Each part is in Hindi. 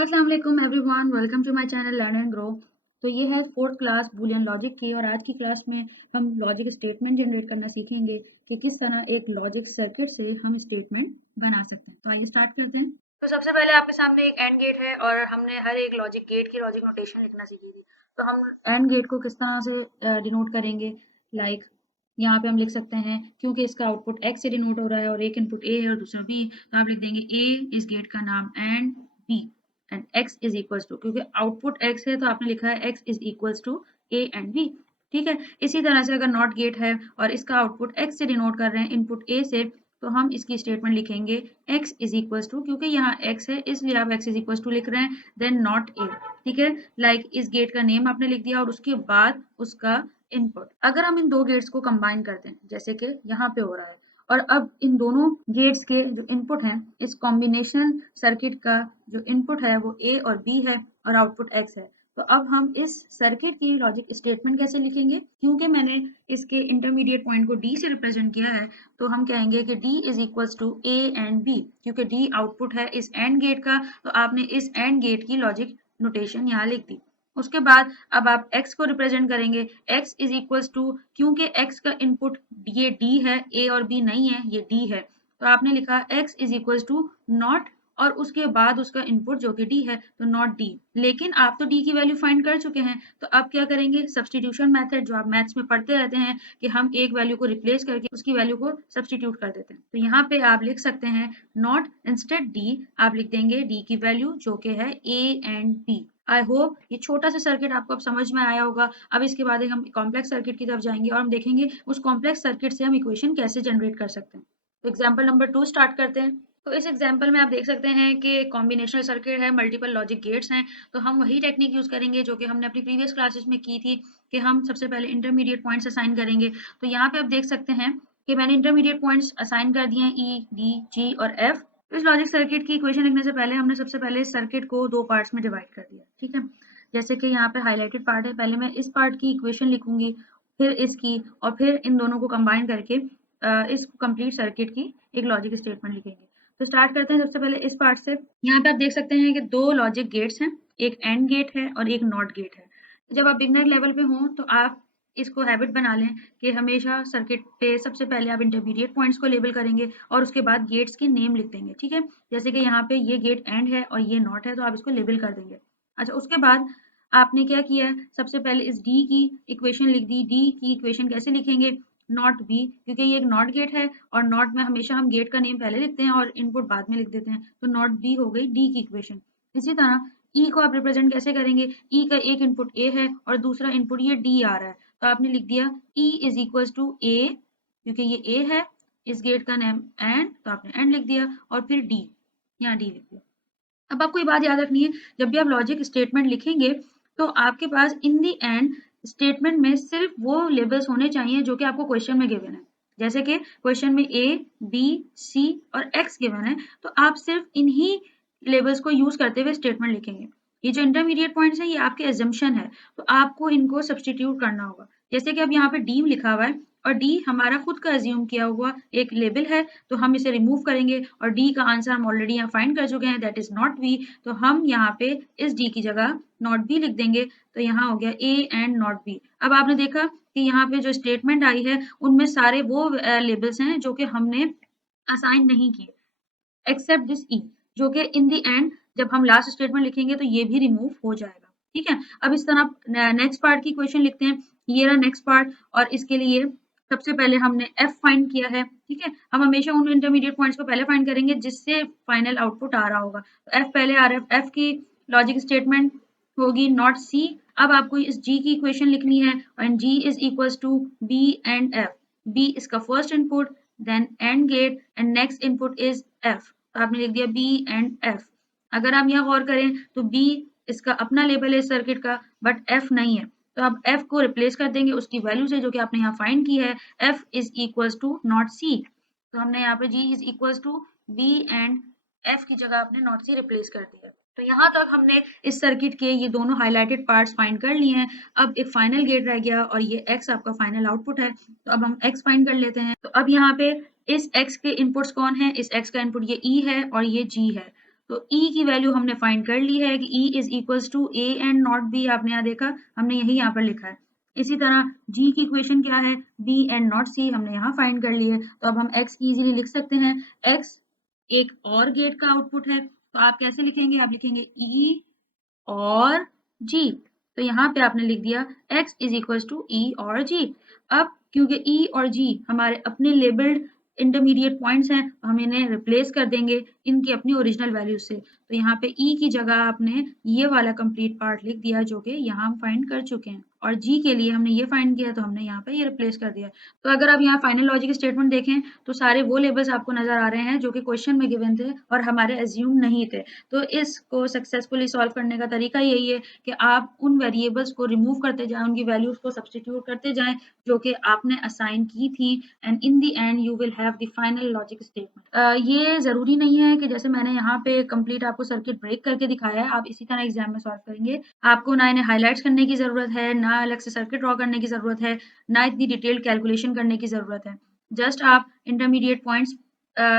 अस्सलाम वालेकुम everyone, welcome to my channel learn and grow. तो ये है फोर्थ क्लास बूलियन लॉजिक की और आज की क्लास में हम लॉजिक स्टेटमेंट जनरेट करना सीखेंगे कि किस तरह एक लॉजिक सर्किट से हम स्टेटमेंट बना सकते हैं। तो आइए स्टार्ट करते हैं। तो सबसे पहले आपके सामने एक एंड गेट है और हमने हर एक लॉजिक गेट की लॉजिक नोटेशन लिखना सीखी थी। तो हम एंड गेट को किस तरह से डिनोट करेंगे, लाइक यहाँ पे हम लिख सकते हैं क्योंकि इसका आउटपुट x से डिनोट हो रहा है और एक इनपुट a है और दूसरा b, तो आप लिख देंगे a इस गेट का नाम and b and x is equals to, क्योंकि आउटपुट x है तो आपने लिखा है x is equals to a and b। ठीक है, इसी तरह से अगर नॉट गेट है और इसका आउटपुट x से डिनोट कर रहे हैं इनपुट a से, तो हम इसकी स्टेटमेंट लिखेंगे x इज इक्वल्स टू, क्योंकि यहाँ x है इसलिए आप x इज इक्वल्स टू लिख रहे हैं, देन नॉट a। ठीक है, लाइक इस गेट का नेम आपने लिख दिया और उसके बाद उसका इनपुट। अगर हम इन दो गेट्स को कंबाइन करते हैं जैसे कि यहाँ पे हो रहा है, और अब इन दोनों गेट्स के जो इनपुट हैं, इस कॉम्बिनेशन सर्किट का जो इनपुट है वो a और b है और आउटपुट x है, तो अब हम इस सर्किट की लॉजिक स्टेटमेंट कैसे लिखेंगे? क्योंकि मैंने इसके इंटरमीडिएट पॉइंट को d से रिप्रेजेंट किया है, तो हम कहेंगे कि d is equals to a and b, क्योंकि d आउटपुट है इस एंड गेट का, तो आपने इस एंड गेट की लॉजिक नोटेशन यहाँ लिख दी। उसके बाद अब आप x को रिप्रेजेंट करेंगे, x इज इक्वल्स टू, क्योंकि x का इनपुट ये d है, a और b नहीं है, ये d है, तो आपने लिखा x is equals to not और उसके बाद उसका इनपुट जो कि d है, तो नॉट d। लेकिन आप तो d की वैल्यू फाइंड कर चुके हैं, तो अब क्या करेंगे? सब्सटीट्यूशन मेथड जो आप मैथ्स में पढ़ते रहते हैं कि हम एक वैल्यू को रिप्लेस करके उसकी वैल्यू को सब्सटीट्यूट कर देते हैं। तो यहाँ पे आप लिख सकते हैं नॉट इंस्टेड d, आप लिख देंगे d की वैल्यू जो कि है a and b। I hope ये छोटा सा सर्किट आपको अब समझ में आया होगा। अब इसके बाद हम कॉम्प्लेक्स सर्किट की तरफ जाएंगे और हम देखेंगे उस कॉम्प्लेक्स सर्किट से हम इक्वेशन कैसे जनरेट कर सकते हैं। तो एग्जाम्पल नंबर 2 स्टार्ट करते हैं। तो इस एग्जाम्पल में आप देख सकते हैं कि कॉम्बिनेशनल सर्किट है, मल्टीपल लॉजिक गेट्स हैं, तो हम वही टेक्निक यूज करेंगे जो कि हमने अपनी प्रीवियस क्लासेस में की थी, कि हम सबसे पहले इंटरमीडिएट पॉइंट्स असाइन करेंगे। तो यहाँ पे आप देख सकते हैं कि मैंने इंटरमीडिएट पॉइंट्स असाइन कर दिए हैं ई, डी, जी और एफ। तो इस लॉजिक सर्किट की इक्वेशन लिखने से पहले हमने सबसे पहले इस सर्किट को दो पार्ट्स में डिवाइड कर दिया। ठीक है, जैसे कि यहाँ पे हाईलाइटेड पार्ट है, पहले मैं इस पार्ट की इक्वेशन लिखूंगी, फिर इसकी, और फिर इन दोनों को कंबाइन करके इस कंप्लीट सर्किट की एक लॉजिक स्टेटमेंट लिखेंगे। तो स्टार्ट करते हैं सबसे पहले इस पार्ट से। यहाँ पे आप देख सकते हैं कि दो लॉजिक गेट्स हैं, एक एंड गेट है और एक नॉट गेट है। जब आप बिगनर लेवल पे हों तो आप इसको हैबिट बना लें कि हमेशा सर्किट पे सबसे पहले आप इंटरमीडिएट पॉइंट्स को लेबल करेंगे और उसके बाद गेट्स के नेम लिख देंगे। ठीक है, जैसे कि यहाँ पे ये गेट एंड है और ये नॉट है, तो आप इसको लेबल कर देंगे। अच्छा, उसके बाद आपने क्या किया है, सबसे पहले इस डी की इक्वेशन लिख दी। डी की इक्वेशन कैसे लिखेंगे? नॉट बी, क्योंकि ये एक नॉट गेट है और नॉट में हमेशा हम गेट का नेम पहले लिखते हैं और इनपुट बाद में लिख देते हैं, तो नॉट बी हो गई डी की इक्वेशन। इसी तरह ई को आप रिप्रेजेंट कैसे करेंगे? ई का एक इनपुट ए है और दूसरा इनपुट ये डी आ रहा है, तो आपने लिख दिया ई इज इक्वल टू ए, क्योंकि ये ए है, इस गेट का नेम एंड, तो आपने एंड लिख दिया और फिर डी, यहाँ डी लिख दिया। अब आपको ये बात याद रखनी है, जब भी आप लॉजिक स्टेटमेंट लिखेंगे तो आपके पास इन दी एंड स्टेटमेंट में सिर्फ वो लेबल्स होने चाहिए जो कि आपको क्वेश्चन में गिवन है। जैसे कि क्वेश्चन में ए, बी, सी और एक्स गिवन है, तो आप सिर्फ इन्हीं लेबल्स को यूज करते हुए स्टेटमेंट लिखेंगे। ये जो इंटरमीडिएट पॉइंट्स हैं ये आपके एजम्पशन है, तो आपको इनको सब्सटीट्यूट करना होगा। जैसे कि अब यहाँ पे डी लिखा हुआ है और डी हमारा खुद का एज्यूम किया हुआ एक लेबल है, तो हम इसे रिमूव करेंगे और डी का आंसर हम ऑलरेडी यहाँ फाइंड कर चुके हैं, दैट इज नॉट बी, तो हम यहाँ पे इस डी की जगह नॉट बी लिख देंगे, तो यहाँ हो गया ए एंड नॉट बी। अब आपने देखा कि यहाँ पे जो स्टेटमेंट आई है उनमें सारे वो लेबल्स हैं जो कि हमने असाइन नहीं किए, एक्सेप्ट दिस ई, जो कि इन द एंड जब हम लास्ट स्टेटमेंट लिखेंगे तो ये भी रिमूव हो जाएगा। ठीक है, अब इस तरह नेक्स्ट पार्ट की क्वेश्चन लिखते हैं। ये रहा नेक्स्ट पार्ट और इसके लिए सबसे पहले हमने एफ फाइंड किया है। ठीक है, हम हमेशा उन इंटरमीडिएट पॉइंट्स को पहले फाइंड करेंगे जिससे फाइनल आउटपुट आ रहा होगा, तो एफ पहले आ रहा है, एफ की लॉजिक स्टेटमेंट होगी नॉट सी। अब आपको इस जी की इक्वेशन लिखनी है और G is equals to B and F. B इसका first input, then and gate and next input is F, तो आपने लिख दिया बी एंड एफ। अगर आप यहाँ गौर करें तो बी इसका अपना लेबल है इस सर्किट का, बट एफ नहीं है, तो आप एफ को रिप्लेस कर देंगे उसकी वैल्यू से जो कि आपने यहाँ फाइंड की है, F is equals to not C, तो हमने यहाँ पे G is equals to B and F की जगह आपने नॉट सी रिप्लेस कर दिया। तो यहाँ तक हमने इस सर्किट के ये दोनों हाईलाइटेड पार्ट्स फाइंड कर लिए हैं। अब एक फाइनल गेट रह गया और ये एक्स आपका फाइनल आउटपुट है, तो अब हम एक्स फाइंड कर लेते हैं। तो अब यहाँ पे इस x के इनपुट्स कौन है? इस x का इनपुट ये e है और ये g है, तो ई की वैल्यू हमने फाइंड कर ली है कि E is equals to A and not B, आपने यहाँ देखा हमने यही यहाँ पर लिखा है। इसी तरह जी की इक्वेशन क्या है, बी एंड नॉट सी, हमने यहाँ फाइंड कर ली है। तो अब हम एक्स इजीली लिख सकते हैं, एक्स एक और गेट का आउटपुट है, तो आप कैसे लिखेंगे, आप लिखेंगे ई और जी। तो यहाँ पे आपने लिख दिया x इज इक्वल टू ई और जी। अब क्योंकि ई और जी हमारे अपने लेबल्ड इंटरमीडिएट पॉइंट्स हैं, तो हम इन्हें रिप्लेस कर देंगे इनकी अपनी ओरिजिनल वैल्यू से। तो यहाँ पे ई की जगह आपने ये वाला कंप्लीट पार्ट लिख दिया जो कि यहाँ हम फाइंड कर चुके हैं, और जी के लिए हमने ये फाइंड किया तो हमने यहाँ पे ये रिप्लेस कर दिया। तो अगर आप यहाँ फाइनल लॉजिक स्टेटमेंट देखें तो सारे वो लेबल्स आपको नजर आ रहे हैं जो कि क्वेश्चन में गिवन थे और हमारे एज्यूम नहीं थे। तो इसको सक्सेसफुली सॉल्व करने का तरीका यही है कि आप उन वेरिएबल्स को रिमूव करते जाएं, उनकी वैल्यूज को सब्स्टिट्यूट करते जाएं जो कि आपने असाइन की थी, and in the end you will have the final logic statement. ये जरूरी नहीं है कि जैसे मैंने यहाँ पे कंप्लीट आपको सर्किट ब्रेक करके दिखाया है आप इसी तरह एग्जाम में सॉल्व करेंगे। आपको ना इन्हें हाईलाइट्स करने की जरूरत है, ना अलग से सर्किट ड्रॉ करने की जरूरत है, ना इतनी डिटेल्ड कैलकुलेशन करने की जरूरत है। जस्ट आप इंटरमीडिएट पॉइंट्स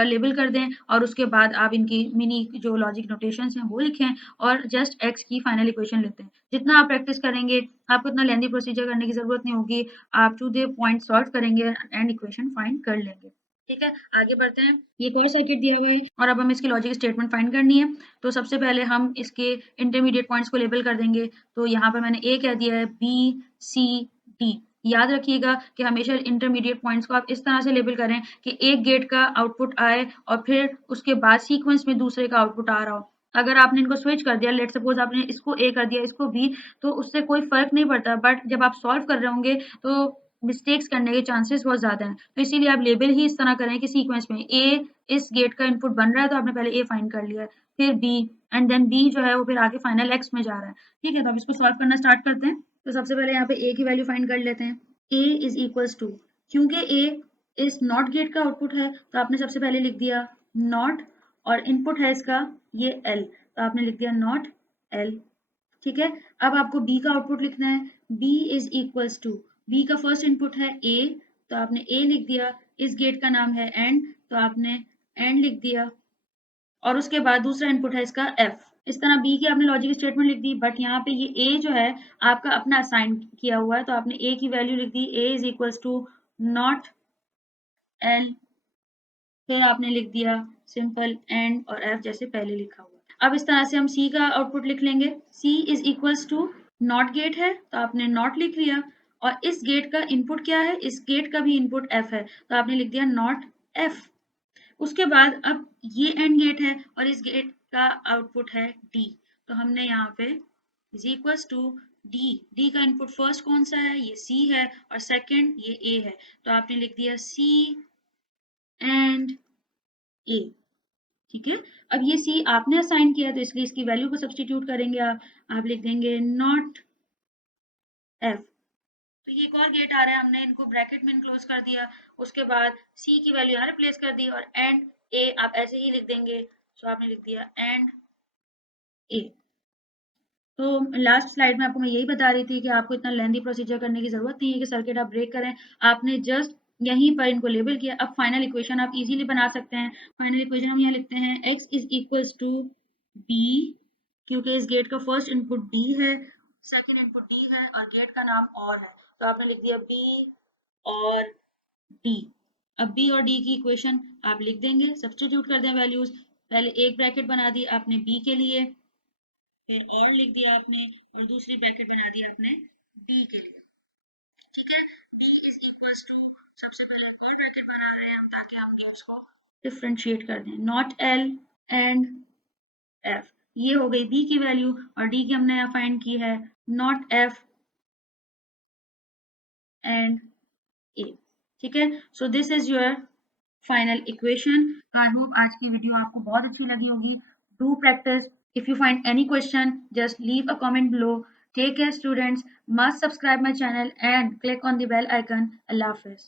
लेबल कर दें और उसके बाद आप इनकी मिनी जो लॉजिक नोटेशंस हैं वो लिखें और जस्ट एक्स की फाइनल इक्वेशन लिखते हैं। जितना आप प्रैक्टिस करेंगे आपको इतना लेंदी प्रोसीजर करने की जरूरत नहीं होगी, आप टू द पॉइंट सॉल्व करेंगे एंड इक्वेशन फाइंड कर लेंगे। ठीक है, आगे बढ़ते हैं। ये एक और सर्किट दिया हुआ है और अब हम इसकी लॉजिक स्टेटमेंट फाइंड करनी है। तो सबसे पहले हम इसके इंटरमीडिएट पॉइंट्स को लेबल कर देंगे। तो यहाँ पर मैंने ए कह दिया है, बी सी डी। याद रखिएगा कि हमेशा इंटरमीडिएट पॉइंट्स को आप इस तरह से लेबल करें कि एक गेट का आउटपुट आए और फिर उसके बाद सीक्वेंस में दूसरे का आउटपुट आ रहा हो। अगर आपने इनको स्विच कर दिया, लेट सपोज आपने इसको ए कर दिया इसको बी, तो उससे कोई फर्क नहीं पड़ता, बट जब आप सॉल्व कर रहे होंगे तो मिस्टेक्स करने के चांसेस बहुत ज़्यादा हैं। तो इसीलिए आप लेबल ही इस तरह करें कि सीक्वेंस में ए इस गेट का इनपुट बन रहा है तो आपने पहले ए फाइंड कर लिया है, फिर बी एंड देन बी जो है वो फिर आगे फाइनल एक्स में जा रहा है। ठीक है, तो अब इसको सॉल्व करना स्टार्ट करते हैं। तो सबसे पहले यहाँ पे ए की वैल्यू फाइंड कर लेते हैं। ए इज इक्वल्स टू, क्योंकि ए इस नॉट गेट का आउटपुट है तो आपने सबसे पहले लिख दिया नॉट, और इनपुट है इसका ये एल, तो आपने लिख दिया नॉट एल। ठीक है, अब आपको बी का आउटपुट लिखना है। B is equals to, B का फर्स्ट इनपुट है ए, तो आपने ए लिख दिया, इस गेट का नाम है एंड, तो आपने एंड लिख दिया, और उसके बाद दूसरा इनपुट है इसका एफ। इस तरह बी की आपने लॉजिक स्टेटमेंट लिख दी, बट यहाँ पे ये ए जो है आपका अपना असाइन किया हुआ है, तो आपने ए की वैल्यू लिख दी, A is equals to not L, फिर आपने लिख दिया सिंपल एंड और एफ जैसे पहले लिखा हुआ। अब इस तरह से हम सी का आउटपुट लिख लेंगे। C is equals to, not gate है तो आपने नॉट लिख लिया, और इस गेट का इनपुट क्या है, इस गेट का भी इनपुट एफ है, तो आपने लिख दिया नॉट एफ। उसके बाद अब ये एंड गेट है और इस गेट का आउटपुट है डी, तो हमने यहाँ पे is equals to D, D का इनपुट फर्स्ट कौन सा है, ये सी है, और सेकंड ये ए है, तो आपने लिख दिया सी एंड ए। ठीक है, अब ये सी आपने असाइन किया तो इसलिए इसकी वैल्यू को सब्स्टिट्यूट करेंगे आप लिख देंगे नॉट एफ। तो ये एक और गेट आ रहा है, हमने इनको ब्रैकेट में इनक्लोज कर दिया, उसके बाद सी की वैल्यू यहाँ रिप्लेस कर दी, और एंड ए आप ऐसे ही लिख देंगे, सो आपने लिख दिया एंड ए। तो लास्ट स्लाइड में आपको मैं यही बता रही थी कि आपको इतना लेंदी प्रोसीजर करने की जरूरत नहीं है कि सर्किट आप ब्रेक करें, आपने जस्ट यहीं पर इनको लेबल किया। अब फाइनल इक्वेशन आप इजीली बना सकते हैं। फाइनल इक्वेशन हम यहाँ लिखते हैं x is equals to B, क्योंकि इस गेट का फर्स्ट इनपुट बी है, सेकंड इनपुट डी है, और गेट का नाम और है, तो आपने लिख दिया बी और डी। अब बी और डी की इक्वेशन आप लिख देंगे, सब्स्टिट्यूट कर दें वैल्यूज। पहले एक ब्रैकेट बना दी आपने बी के लिए, फिर और लिख दिया आपने, और दूसरी ब्रैकेट बना दी आपने डी के लिए। ठीक है, b इज इक्वल्स टू, सबसे पहले और ब्रैकेट बना रहे हैं हम ताकि हम गेट्स को डिफरेंशिएट कर दें, नॉट एल एंड एफ। ये हो गई b की वैल्यू, और d की हमने यहाँ फाइंड की है नॉट एफ एंड ए। ठीक है, so this is your final equation. I hope आज की वीडियो आपको बहुत अच्छी लगी होगी। Do practice. If you find any question, just leave a comment below. Take care, students. Must subscribe my channel and click on the bell icon. Allah Hafiz.